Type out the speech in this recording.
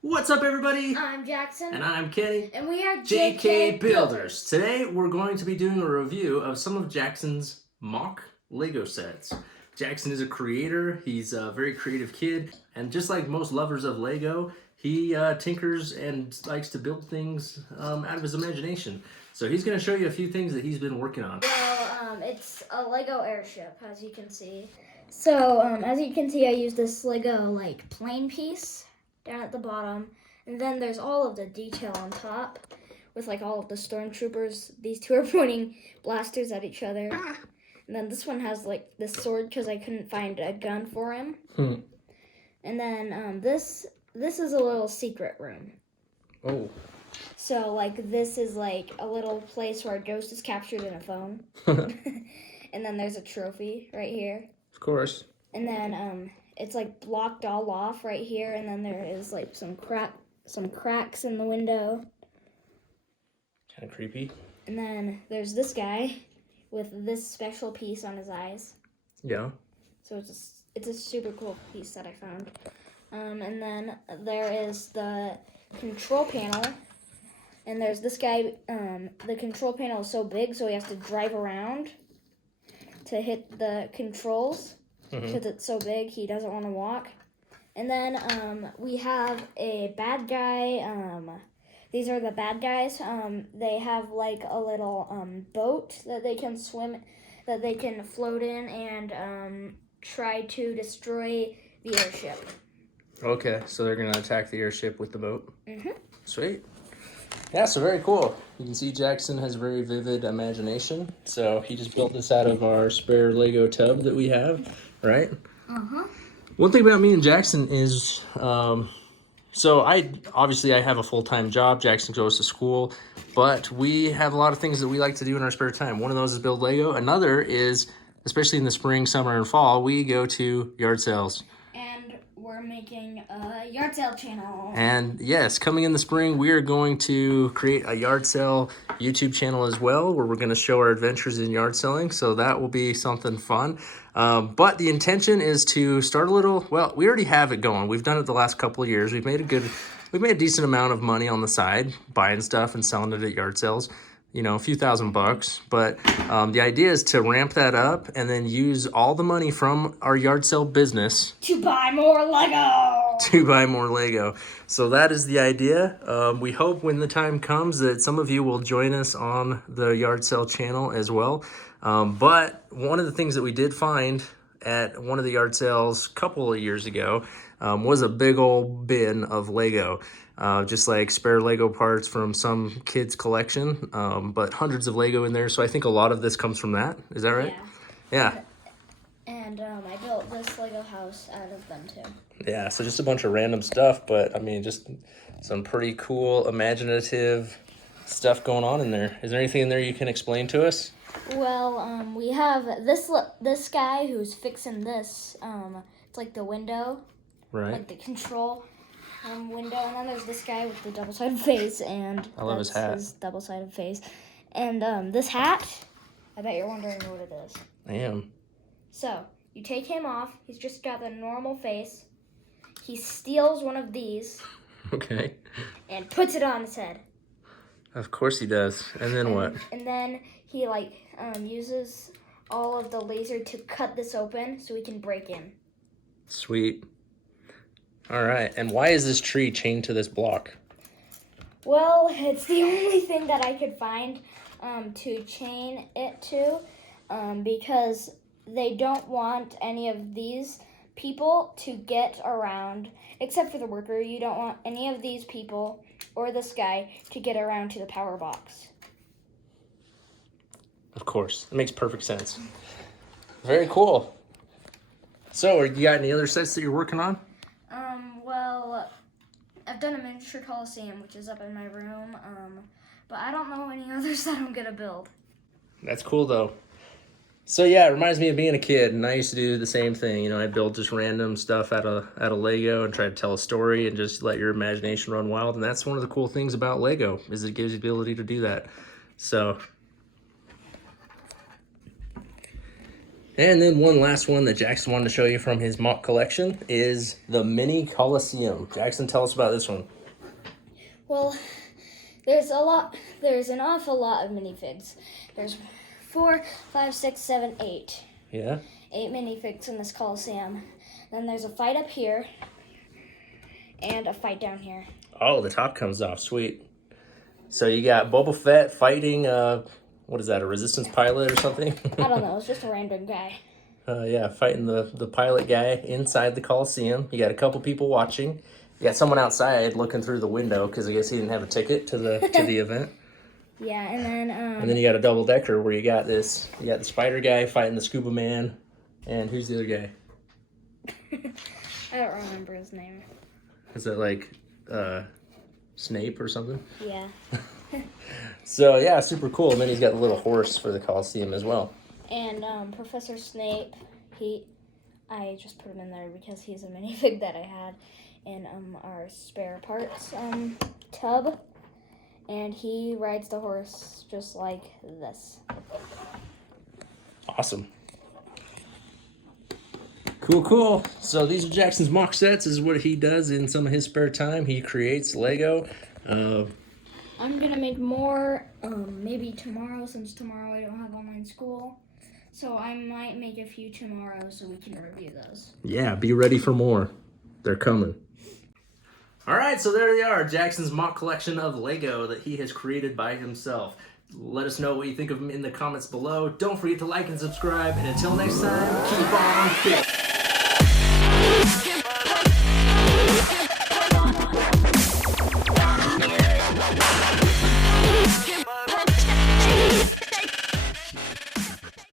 What's up, everybody? I'm Jackson. And I'm Kenny. And we are JK Builders. Today, we're going to be doing a review of some of Jackson's mock Lego sets. Jackson is a creator. He's a very creative kid. And just like most lovers of Lego, he tinkers and likes to build things out of his imagination. So he's going to show you a few things that he's been working on. Well, it's a Lego airship, as you can see. So, as you can see, I used this Lego, plane piece down at the bottom. And then there's all of the detail on top with, all of the stormtroopers. These two are pointing blasters at each other. And then this one has, this sword because I couldn't find a gun for him. And then this is a little secret room. Oh. So, this is, a little place where a ghost is captured in a phone. And then there's a trophy right here. Of course. And then, it's, blocked all off right here. And then there is, some cracks in the window. Kind of creepy. And then there's this guy with this special piece on his eyes. Yeah. So it's a super cool piece that I found. And then there is the control panel. And there's this guy, the control panel is so big, so he has to drive around to hit the controls. Because it's so big, he doesn't want to walk. And then we have a bad guy. These are the bad guys. They have a little boat that they can swim, that they can float in and try to destroy the airship. Okay, so they're going to attack the airship with the boat? Sweet. Yeah, so very cool. You can see Jackson has a very vivid imagination. So he just built this out of our spare Lego tub that we have, right? One thing about me and Jackson is, so I have a full-time job. Jackson goes to school, but we have a lot of things that we like to do in our spare time. One of those is build Lego. Another is, especially in the spring, summer, and fall, we go to yard sales. We're making a yard sale channel. And yes, coming in the spring, we are going to create a yard sale YouTube channel as well, where we're going to show our adventures in yard selling. So that will be something fun. But the intention is to start a little, well, we already have it going. We've done it the last couple of years. We've made a decent amount of money on the side, buying stuff and selling it at yard sales. You know, a few $1,000, but the idea is to ramp that up and then use all the money from our yard sale business to buy more Lego. So that is the idea. We hope when the time comes that some of you will join us on the yard sale channel as well. But one of the things that we did find at one of the yard sales a couple of years ago was a big old bin of Lego. Just like spare Lego parts from some kid's collection, but hundreds of Lego in there. So I think a lot of this comes from that. Is that right? Yeah. And I built this Lego house out of them too. Yeah, so just a bunch of random stuff, but I mean, just some pretty cool, imaginative stuff going on in there. Is there anything in there you can explain to us? Well, we have this guy who's fixing this. It's like the window, right? Like the control window, and then there's this guy with the double-sided face, and I love his hat. His double-sided face, and this hat. I bet you're wondering what it is. I am. So you take him off. He's just got the normal face. He steals one of these. Okay. And puts it on his head. Of course he does. And then what? And then he uses all of the laser to cut this open so he can break in. Sweet. All right, and why is this tree chained to this block? Well, it's the only thing that I could find to chain it to, because they don't want any of these people to get around, except for the worker. You don't want any of these people or this guy to get around to the power box. Of course, it makes perfect sense. Very cool. So, you got any other sets that you're working on? Well, I've done a miniature Coliseum, which is up in my room, but I don't know any others that I'm gonna build. That's cool, though. So, yeah, it reminds me of being a kid, and I used to do the same thing. You know, I'd build just random stuff out of Lego and try to tell a story and just let your imagination run wild, and that's one of the cool things about Lego, is it gives you the ability to do that. So, And then one last one that Jackson wanted to show you from his mock collection is the Mini Coliseum. Jackson, tell us about this one. Well, there's an awful lot of minifigs. There's 4, 5, 6, 7, 8. Yeah? 8 minifigs in this Coliseum. Then there's a fight up here and a fight down here. Oh, the top comes off. Sweet. So you got Boba Fett fighting, what is that, a resistance pilot or something? I don't know. It's just a random guy. Yeah, fighting the pilot guy inside the Coliseum. You got a couple people watching. You got someone outside looking through the window because I guess he didn't have a ticket to the event. Yeah, and then you got a double decker where you got the spider guy fighting the scuba man, and who's the other guy? I don't remember his name. Is that like Snape or something? Yeah. So yeah, super cool. And then he's got the little horse for the Coliseum as well. And Professor Snape, I just put him in there because he's a minifig that I had in our spare parts tub, and he rides the horse just like this. Awesome. Cool. So these are Jackson's mock sets. This is what he does in some of his spare time. He creates Lego. I'm gonna make more maybe tomorrow, since tomorrow I don't have online school. So I might make a few tomorrow so we can review those. Yeah, be ready for more. They're coming. All right, so there they are, Jackson's mock collection of Lego that he has created by himself. Let us know what you think of them in the comments below. Don't forget to like and subscribe, and until next time, keep on fit.